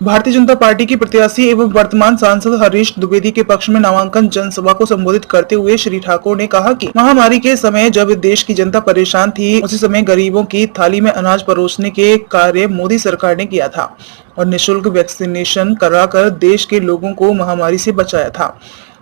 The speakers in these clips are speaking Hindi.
भारतीय जनता पार्टी की प्रत्याशी एवं वर्तमान सांसद हरीश द्विवेदी के पक्ष में नामांकन जनसभा को संबोधित करते हुए श्री ठाकुर ने कहा कि महामारी के समय जब देश की जनता परेशान थी, उसी समय गरीबों की थाली में अनाज परोसने के कार्य मोदी सरकार ने किया था और निःशुल्क वैक्सीनेशन कराकर देश के लोगों को महामारी से बचाया था।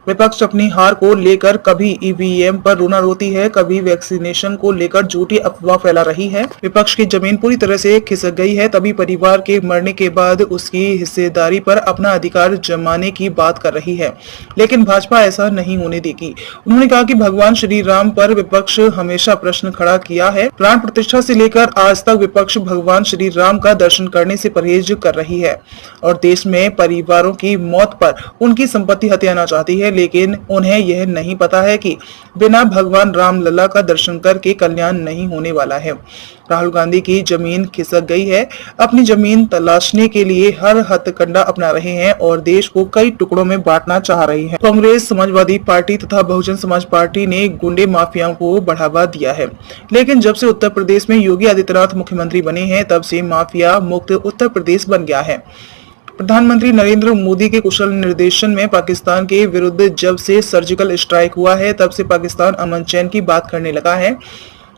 विपक्ष अपनी हार को लेकर कभी ईवीएम पर रोना रोती है, कभी वैक्सीनेशन को लेकर झूठी अफवाह फैला रही है। विपक्ष की जमीन पूरी तरह से खिसक गई है, तभी परिवार के मरने के बाद उसकी हिस्सेदारी पर अपना अधिकार जमाने की बात कर रही है, लेकिन भाजपा ऐसा नहीं होने देगी। उन्होंने कहा कि भगवान श्री राम पर विपक्ष हमेशा प्रश्न खड़ा किया है। प्राण प्रतिष्ठा से लेकर आज तक विपक्ष भगवान श्री राम का दर्शन करने से परहेज कर रही है और देश में परिवारों की मौत पर उनकी संपत्ति हथियाना चाहती है, लेकिन उन्हें यह नहीं पता है कि बिना भगवान राम लला का दर्शन करके कल्याण नहीं होने वाला है। राहुल गांधी की जमीन खिसक गई है, अपनी जमीन तलाशने के लिए हर हथकंडा अपना रहे हैं और देश को कई टुकड़ों में बांटना चाह रही है। कांग्रेस, समाजवादी पार्टी तथा बहुजन समाज पार्टी ने गुंडे माफियाओं को बढ़ावा दिया है, लेकिन जब से उत्तर प्रदेश में योगी आदित्यनाथ मुख्यमंत्री बने हैं, तब से माफिया मुक्त उत्तर प्रदेश बन गया है। प्रधानमंत्री नरेंद्र मोदी के कुशल निर्देशन में पाकिस्तान के विरुद्ध जब से सर्जिकल स्ट्राइक हुआ है, तब से पाकिस्तान अमन चैन की बात करने लगा है।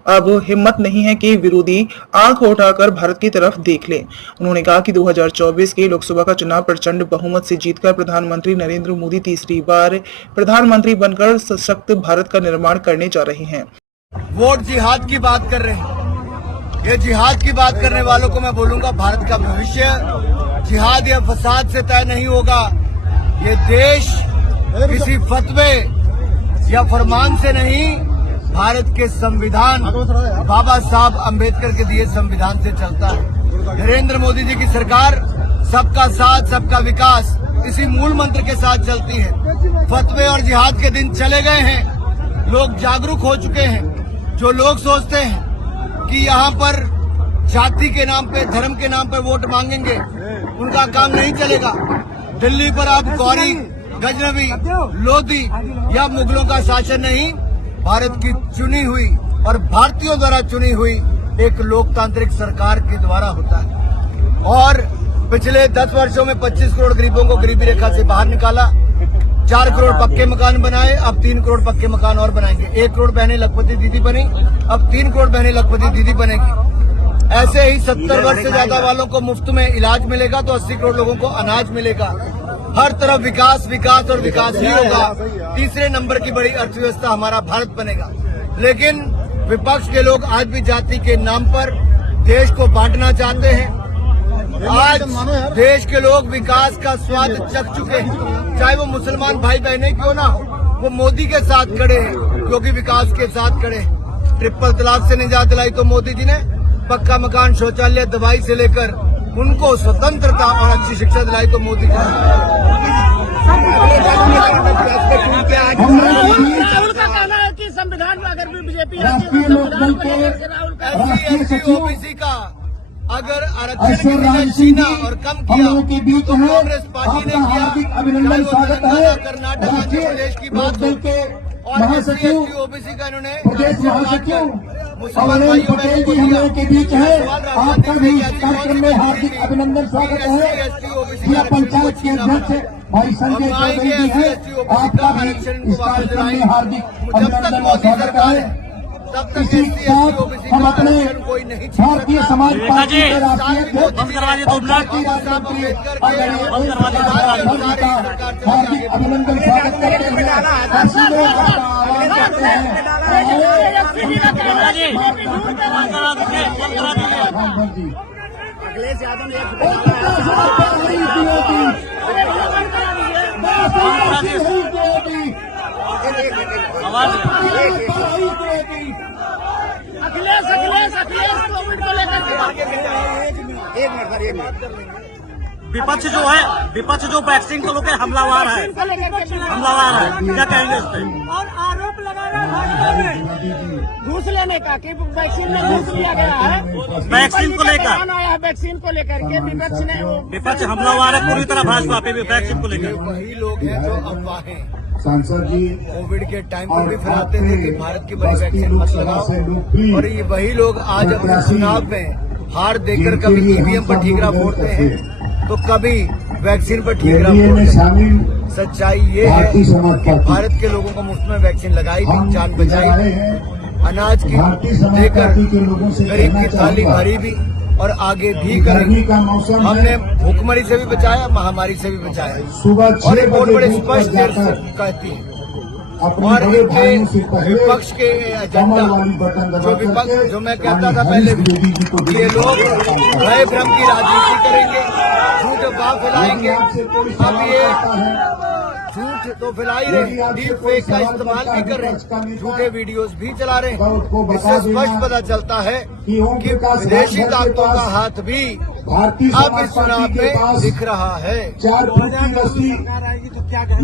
अब हिम्मत नहीं है कि विरोधी आंख उठाकर भारत की तरफ देख ले। उन्होंने कहा कि 2024 के लोकसभा का चुनाव प्रचंड बहुमत से जीतकर प्रधानमंत्री नरेंद्र मोदी तीसरी बार प्रधानमंत्री बनकर सशक्त भारत का निर्माण करने जा रहे हैं। वोट जिहाद की बात कर रहे हैं। ये जिहाद की बात करने वालों को मैं बोलूंगा, भारत का भविष्य जिहाद या फसाद से तय नहीं होगा। ये देश किसी फतवे या फरमान से नहीं, भारत के संविधान, बाबा साहब अंबेडकर के दिए संविधान से चलता है। नरेंद्र मोदी जी की सरकार सबका साथ, सबका विकास, इसी मूल मंत्र के साथ चलती है। फतवे और जिहाद के दिन चले गए हैं। लोग जागरूक हो चुके हैं। जो लोग सोचते हैं कि यहाँ पर जाति के नाम पे, धर्म के नाम पे वोट मांगेंगे, उनका काम नहीं चलेगा। दिल्ली पर अब गौरी, गजनवी, लोधी या मुगलों का शासन नहीं, भारत की चुनी हुई और भारतीयों द्वारा चुनी हुई एक लोकतांत्रिक सरकार के द्वारा होता है। और पिछले 10 वर्षों में 25 करोड़ गरीबों को गरीबी रेखा से बाहर निकाला। 4 करोड़ पक्के मकान बनाए, अब 3 करोड़ पक्के मकान और बनाएंगे। 1 करोड़ बहनें लखपति दीदी बनी, अब 3 करोड़ बहनें लखपति दीदी बनेगी। ऐसे ही 70 वर्ष से ज्यादा वालों को मुफ्त में इलाज मिलेगा तो 80 करोड़ लोगों को अनाज मिलेगा। हर तरफ विकास, विकास और विकास ही होगा। तीसरे नंबर की बड़ी अर्थव्यवस्था हमारा भारत बनेगा। लेकिन विपक्ष के लोग आज भी जाति के नाम पर देश को बांटना चाहते हैं। आज देश के लोग विकास का स्वाद चख चुके हैं। चाहे वो मुसलमान भाई बहनें क्यों ना हो, वो मोदी के साथ खड़े हैं क्योंकि विकास के साथ खड़े हैं। ट्रिपल तलाक से निजात दिलाई तो मोदी जी ने, पक्का मकान, शौचालय, दवाई से लेकर उनको स्वतंत्रता और अच्छी शिक्षा दिलाई तो मोदी जी संविधान में अगर भी बीजेपी SC OBC का अगर आरक्षण छीना और कम किया तो कांग्रेस पार्टी ने किया। कर्नाटक आंध्र प्रदेश की बात हो और SC OBC का इन्होंने मुसलमान भाइयों पटेल जी हम लोगों के बीच है। आपका भी इस कार्यक्रम में हार्दिक अभिनंदन, स्वागत है। जिला पंचायत के अध्यक्ष भाई संजय चौधरी जी है, आपका भी इस कार्यक्रम में हार्दिक अभिनंदन और स्वागत है। इसी साथ हम अपने भारतीय समाज पार्टी के राष्ट्रीय अध्यक्ष और पार्टी राज्य मंत्री हार्दिक अभिनंदन स्वागत करते हुए आह्वान करते हैं। अखिलेश यादव ने कोविड को लेकर एक मिनट विपक्ष जो वैक्सीन को लेकर हमलावार है, क्या कहेंगे इस पे? और आरोप लगा रहे हैं घूस लेने का कि वैक्सीन में घूस लिया गया है। वैक्सीन को लेकर आया है, वैक्सीन को लेकर के विपक्ष हमलावार है पूरी तरह भाजपा पे भी वैक्सीन को लेकर। वही लोग हैं जो अफवाहें सांसद जी कोविड के टाइम पर भी फैलाते थे कि भारत की बड़ी वैक्सीन मत लगाओ, और ये वही लोग आज अपने चुनाव में हार देकर कभी ईवीएम पर ठीकरा फोड़ते हैं, तो कभी वैक्सीन पर ठीक एनडीए में रहा। शामिल सच्चाई ये है भारतीय समाज कि पार्टी भारत के लोगों को मुफ्त में वैक्सीन लगाई हम भी, जान इधर बचाई आए भी, हैं अनाज भारतीय की समाज लेकर पार्टी के लोगों से गरीब कहना की थाली चाहूंगा भरी भी और आगे भी गर्मी करेंगे। का मौसम हमने है। भूखमरी से भी बचाया, महामारी से भी बचाया सुबह और 6 एक बहुत बजे बड़े बूथ पर स्पष्ट देर से जाकर कहती है। अपने और बड़े इनके भाइयों से पहले विपक्ष के एजेंडा कमल वाली बटन जो दबा विपक्ष करके जो मैं कहता था हरीश पहले द्विवेदी जी को भी, ये लोग भय भ्रम की राजनीति करेंगे, झूठ अफवाह यदि फैलाएंगे। आपसे कोई अब सवाल ये करता है झूठ तो फैला ही यदि रहे, आपसे डीप कोई फेक का सवाल इस्तेमाल करता भी है कर रहे विपक्ष का हैं, नेता, झूठे वीडियोस भी चला रहे तो उसको हैं। बता इससे स्पष्ट देना पता चलता है कि ओम कि प्रकाश विदेशी राजभर के ताकतों का पास हाथ भी भारतीय अब समाज इस चुनाव पार्टी के में पास दिख रहा है। 4 फुट की रस्सी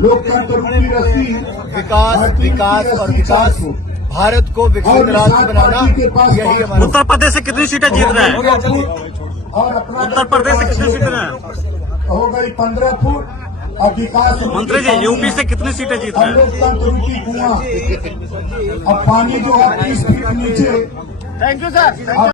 लोकतंत्र की रस्सी विकास भारतीय विकास की और रस्सी विकास 4 फुट भारत को विकसित और राज्य सात बनाना, पार्टी के पास यही 5 हमारा उत्तर प्रदेश से कितनी सीटें जीत रहे हैं? और अपना उत्तर प्रदेश से कितनी सीटें रहे हैं? हो गई 15 फुट और विकास मंत्री जी, यूपी से कितनी सीटें जीत रहे हैं? लोकतंत्र रूपी कुआं अब पानी जो है 30 फीट नीचे थैंक यू सर।